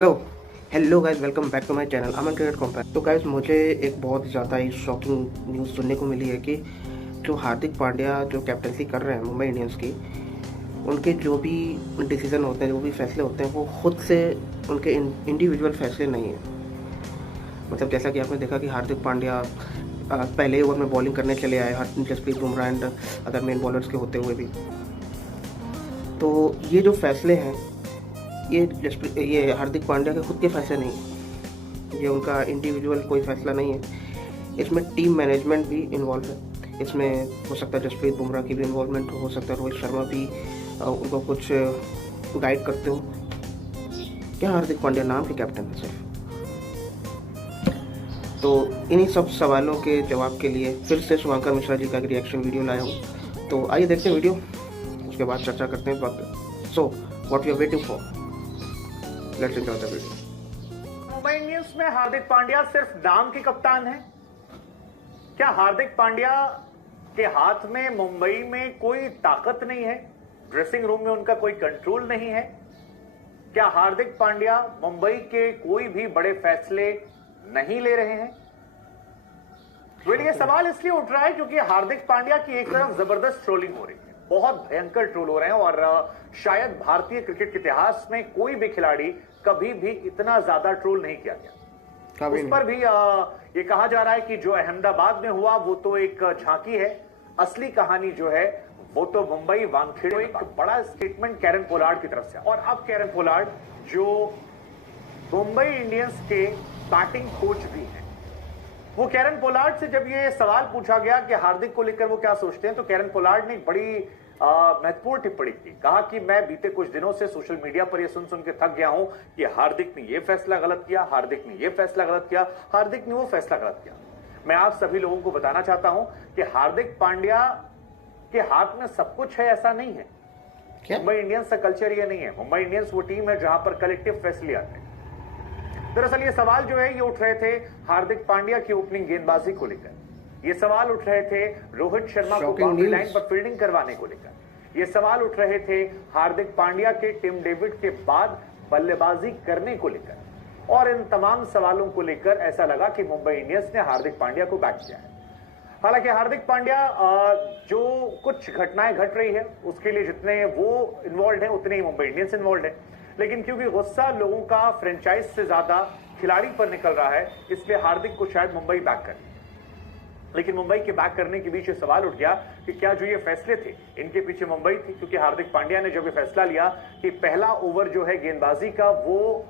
Hello hello guys, welcome back to my channel Aman cricket compact. तो guys, मुझे एक बहुत ज़्यादा ही शॉकिंग न्यूज़ सुनने को मिली है कि जो हार्दिक पांड्या जो कैप्टनसी कर रहे हैं मुंबई इंडियंस की, उनके जो भी डिसीजन होते हैं, जो भी फैसले होते हैं, वो खुद से उनके इंडिविजुअल फैसले नहीं हैं। मतलब जैसा कि आपने देखा कि हार्दिक पांड्या पहले ओवर में बॉलिंग करने चले आए, Jasprit Bumrah and other main bowlers के होते हुए भी। तो ये जो फैसले हैं, ये हार्दिक पांड्या के खुद के फैसले नहीं है, ये उनका इंडिविजुअल कोई फैसला नहीं है। इसमें टीम मैनेजमेंट भी इन्वॉल्व है। इसमें हो सकता है जसप्रीत बुमराह की भी इन्वॉल्वमेंट हो सकता है रोहित शर्मा भी उनको कुछ गाइड करते हो। क्या हार्दिक पांड्या नाम के कैप्टन है सिर्फ? तो इन्हीं सब सवालों के जवाब के लिए फिर से शुभंकर मिश्रा जी का एक रिएक्शन वीडियो लाया हूँ। तो आइए देखते हैं वीडियो, उसके बाद चर्चा करते हैं इस वक्त। So what you are waiting for, let's enjoy the video. Mumbai Indians में हार्दिक पांड्या सिर्फ नाम के कप्तान हैं? क्या हार्दिक पांड्या के हाथ में मुंबई में कोई ताकत नहीं है? ड्रेसिंग रूम में उनका कोई कंट्रोल नहीं है? क्या हार्दिक पांड्या मुंबई के कोई भी बड़े फैसले नहीं ले रहे हैं? ये सवाल इसलिए उठ रहा है क्योंकि हार्दिक पांड्या की एक तरफ जबरदस्त ट्रोलिंग हो रही है, बहुत भयंकर ट्रोल हो रहे हैं, और शायद भारतीय क्रिकेट के इतिहास में कोई भी खिलाड़ी कभी भी इतना ज्यादा ट्रोल नहीं किया गया। उस पर भी ये कहा जा रहा है कि जो अहमदाबाद में हुआ वो तो एक झांकी है, असली कहानी जो है वो तो मुंबई वानखेड़े। एक बड़ा स्टेटमेंट कैरन पोलार्ड की तरफ से, और अब कैरन पोलार्ड जो मुंबई इंडियंस के बैटिंग कोच भी हैं, वो कैरन पोलार्ड से जब ये सवाल पूछा गया कि हार्दिक को लेकर वो क्या सोचते हैं, तो कैरन पोलार्ड ने एक बड़ी महत्वपूर्ण टिप्पणी की। कहा कि मैं बीते कुछ दिनों से सोशल मीडिया पर ये सुन सुन के थक गया हूं कि हार्दिक ने ये फैसला गलत किया, हार्दिक ने ये फैसला गलत किया, हार्दिक ने वो फैसला गलत किया। मैं आप सभी लोगों को बताना चाहता हूं कि हार्दिक पांड्या के हाथ में सब कुछ है, ऐसा नहीं है। मुंबई इंडियंस का कल्चर ये नहीं है। मुंबई इंडियंस वो टीम है जहां पर कलेक्टिव फैसले आते हैं। दरअसल ये सवाल जो है ये उठ रहे थे हार्दिक पांड्या की ओपनिंग गेंदबाजी को लेकर, ये सवाल उठ रहे थे रोहित शर्मा को बाउंड्री लाइन पर फील्डिंग करवाने को लेकर, ये सवाल उठ रहे थे हार्दिक पांड्या के टिम डेविड के बाद बल्लेबाजी करने को लेकर, और इन तमाम सवालों को लेकर ऐसा लगा कि मुंबई इंडियंस ने हार्दिक पांड्या को बैक किया है। हालांकि हार्दिक पांड्या जो कुछ घटनाएं घट रही है उसके लिए जितने वो इन्वॉल्व है उतने ही मुंबई इंडियंस इन्वॉल्व है, लेकिन क्योंकि गुस्सा लोगों का फ्रेंचाइज से ज्यादा खिलाड़ी पर निकल रहा है, इसलिए हार्दिक को शायद मुंबई बैक कर। लेकिन मुंबई के बैक करने के बीच ये सवाल उठ गया कि क्या जो ये फैसले थे इनके पीछे मुंबई थी? क्योंकि हार्दिक पांड्या ने जब ये फैसला लिया कि पहला ओवर जो है गेंदबाजी का वो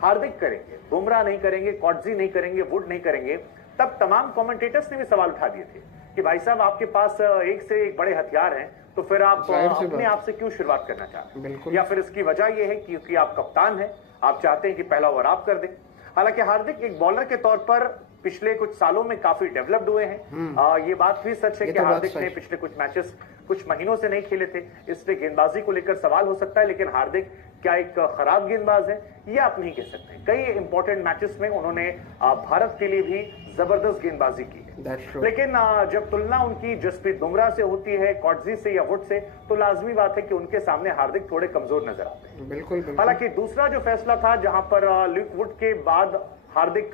हार्दिक करेंगे, बुमराह नहीं करेंगे, कॉटजी नहीं करेंगे, वुड नहीं करेंगे, तब तमाम कमेंटेटर्स ने भी सवाल उठा दिए थे कि भाई साहब आपके पास एक से एक बड़े हथियार हैं, तो फिर आप अपने आप से क्यों शुरुआत करना चाहते हैं? या फिर इसकी वजह यह है क्योंकि आप कप्तान हैं, आप चाहते हैं कि पहला ओवर आप कर दें। हालांकि हार्दिक एक बॉलर के तौर पर पिछले कुछ सालों में काफी डेवलप्ड हुए हैं। ये बात भी सच है कि हार्दिक ने पिछले कुछ मैचेस कुछ महीनों से नहीं खेले थे, इसलिए गेंदबाजी को लेकर सवाल हो सकता है। लेकिन हार्दिक क्या एक खराब गेंदबाज है, ये आप नहीं कह सकते। कई इंपॉर्टेंट मैचेस में उन्होंने भारत के लिए भी जबरदस्त गेंदबाजी की है। लेकिन जब तुलना उनकी जसप्रीत बुमराह से होती है, कॉटजी से या वुड से, तो लाजमी बात है कि उनके सामने हार्दिक थोड़े कमजोर नजर आते हैं। बिल्कुल। हालांकि दूसरा जो फैसला था जहां पर ल्यूक वुड के बाद हार्दिक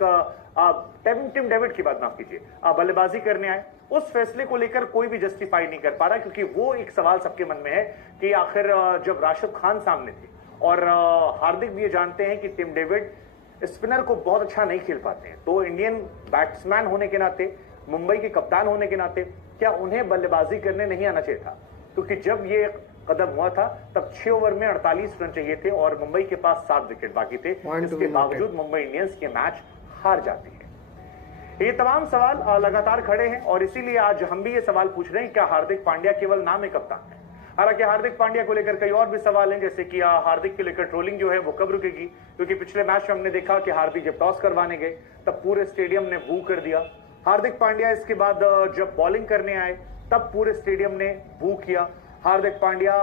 टिम डेविड की बात माफ कीजिए बल्लेबाजी करने आए, उस फैसले को लेकर कोई भी जस्टिफाई नहीं कर पा रहा, क्योंकि वो एक सवाल सबके मन में है कि आखिर जब राशिद खान सामने थे और हार्दिक भी ये जानते हैं कि टिम डेविड स्पिनर को बहुत अच्छा नहीं खेल पाते हैं, तो इंडियन बैट्समैन होने के नाते, मुंबई के कप्तान होने के नाते क्या उन्हें बल्लेबाजी करने नहीं आना चाहिए था? क्योंकि जब ये कदम हुआ था तब 6 ओवर में 48 रन चाहिए थे और मुंबई के पास 7 विकेट बाकी थे। इसके बावजूद मुंबई इंडियंस के मैच हार जाती है। ये तमाम सवाल लगातार खड़े हैं और इसीलिए आज हम भी ये सवाल पूछ रहे हैं, क्या हार्दिक पांड्या केवल नाम है कप्तान है? हालांकि हार्दिक पांड्या को लेकर कई और भी सवाल हैं, जैसे कि हार्दिक के लेकर ट्रोलिंग जो है वो कब रुकेगी? क्योंकि पिछले मैच में हमने देखा कि हार्दिक जब टॉस करवाने गए तब पूरे स्टेडियम ने बू कर दिया। हार्दिक पांड्या इसके बाद जब बॉलिंग करने आए तब पूरे स्टेडियम ने बू किया। हार्दिक पांड्या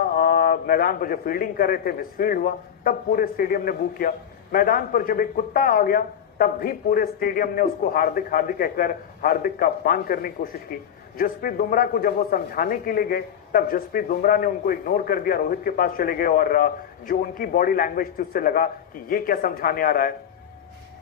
मैदान पर जब फील्डिंग कर रहे थे, मिसफील्ड हुआ, तब पूरे स्टेडियम ने बू किया। मैदान पर जब एक कुत्ता आ गया तब भी पूरे स्टेडियम ने उसको हार्दिक हार्दिक कहकर हार्दिक का अपमान करने की कोशिश की। जसप्रीत बुमराह को जब वो समझाने के लिए गए तब जसप्रीत बुमराह ने उनको इग्नोर कर दिया, रोहित के पास चले गए और जो उनकी बॉडी लैंग्वेज थी उससे लगा कि ये क्या समझाने आ रहा है।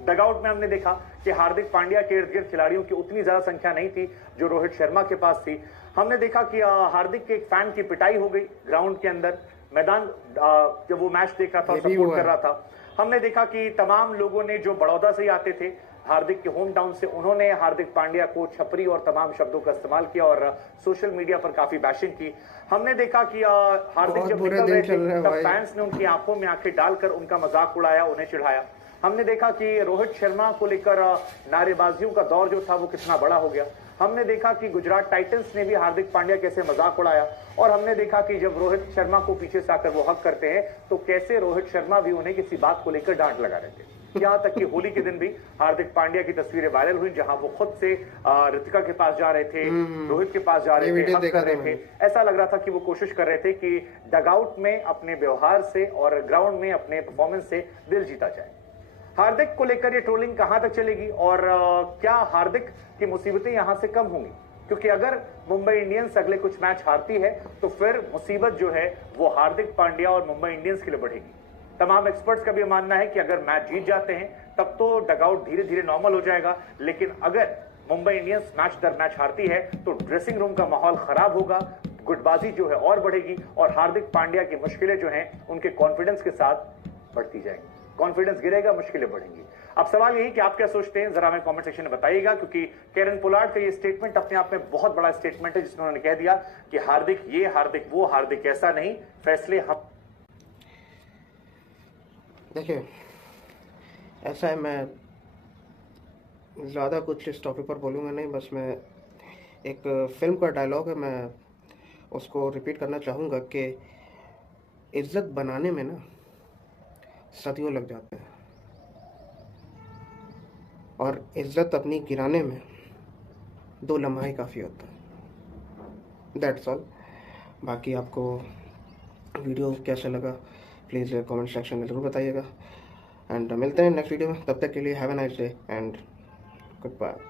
डगआउट में हमने देखा कि हार्दिक पांड्या के इर्द गिर्द खिलाड़ियों की उतनी ज्यादा संख्या नहीं थी जो रोहित शर्मा के पास थी। हमने देखा कि हार्दिक के एक फैन की पिटाई हो गई ग्राउंड के अंदर, मैदान जब वो मैच देख रहा था, सपोर्ट कर रहा था। हमने देखा कि तमाम लोगों ने जो बड़ौदा से ही आते थे हार्दिक के होम टाउन से, उन्होंने हार्दिक पांड्या को छपरी और तमाम शब्दों का इस्तेमाल किया और सोशल मीडिया पर काफी बैशिंग की। हमने देखा कि हार्दिक जब निकल रहे थे तब फैंस ने उनकी आंखों में आंखें डालकर उनका मजाक उड़ाया, उन्हें चिढ़ाया। हमने देखा कि रोहित शर्मा को लेकर नारेबाजियों का दौर जो था वो कितना बड़ा हो गया। हमने देखा कि गुजरात टाइटंस ने भी हार्दिक पांड्या कैसे मजाक उड़ाया और हमने देखा कि जब रोहित शर्मा को पीछे से आकर वो हक करते हैं तो कैसे रोहित शर्मा भी उन्हें किसी बात को लेकर डांट लगा रहे थे। यहां तक कि होली के दिन भी हार्दिक पांड्या की तस्वीरें वायरल हुई जहां वो खुद से रितिका के पास जा रहे थे, रोहित के पास जा रहे थे, हक कर रहे थे। ऐसा लग रहा था कि वो कोशिश कर रहे थे कि डगआउट में अपने व्यवहार से और ग्राउंड में अपने परफॉर्मेंस से दिल जीता जाए। हार्दिक को लेकर ये ट्रोलिंग कहां तक चलेगी और क्या हार्दिक की मुसीबतें यहां से कम होंगी? क्योंकि अगर मुंबई इंडियंस अगले कुछ मैच हारती है तो फिर मुसीबत जो है वो हार्दिक पांड्या और मुंबई इंडियंस के लिए बढ़ेगी। तमाम एक्सपर्ट्स का भी मानना है कि अगर मैच जीत जाते हैं तब तो डगआउट धीरे धीरे नॉर्मल हो जाएगा, लेकिन अगर मुंबई इंडियंस मैच दर मैच हारती है तो ड्रेसिंग रूम का माहौल खराब होगा, गुटबाजी जो है और बढ़ेगी और हार्दिक पांड्या की मुश्किलें जो हैं उनके कॉन्फिडेंस के साथ बढ़ती जाएंगी। कॉन्फिडेंस गिरेगा, मुश्किलें बढ़ेंगी। अब सवाल यही कि आप क्या सोचते हैं, जरा हमें कमेंट सेक्शन में बताइएगा, क्योंकि केरन पोलार्ड का ये स्टेटमेंट अपने आप में बहुत बड़ा स्टेटमेंट है जिसमें उन्होंने कह दिया कि हार्दिक ये, हार्दिक वो, हार्दिक ऐसा नहीं, फैसले हम। देखिए ऐसा है, मैं ज़्यादा कुछ इस टॉपिक पर बोलूँगा नहीं, बस मैं एक फिल्म का डायलॉग है, मैं उसको रिपीट करना चाहूँगा कि इज्जत बनाने में ना सदियों लग जाते हैं और इज्जत अपनी गिराने में 2 लम्हा ही काफ़ी होता है। That's all. बाकी आपको वीडियो कैसा लगा प्लीज़ कमेंट सेक्शन में ज़रूर बताइएगा एंड मिलते हैं नेक्स्ट वीडियो में। तब तक के लिए have a nice day and good bye.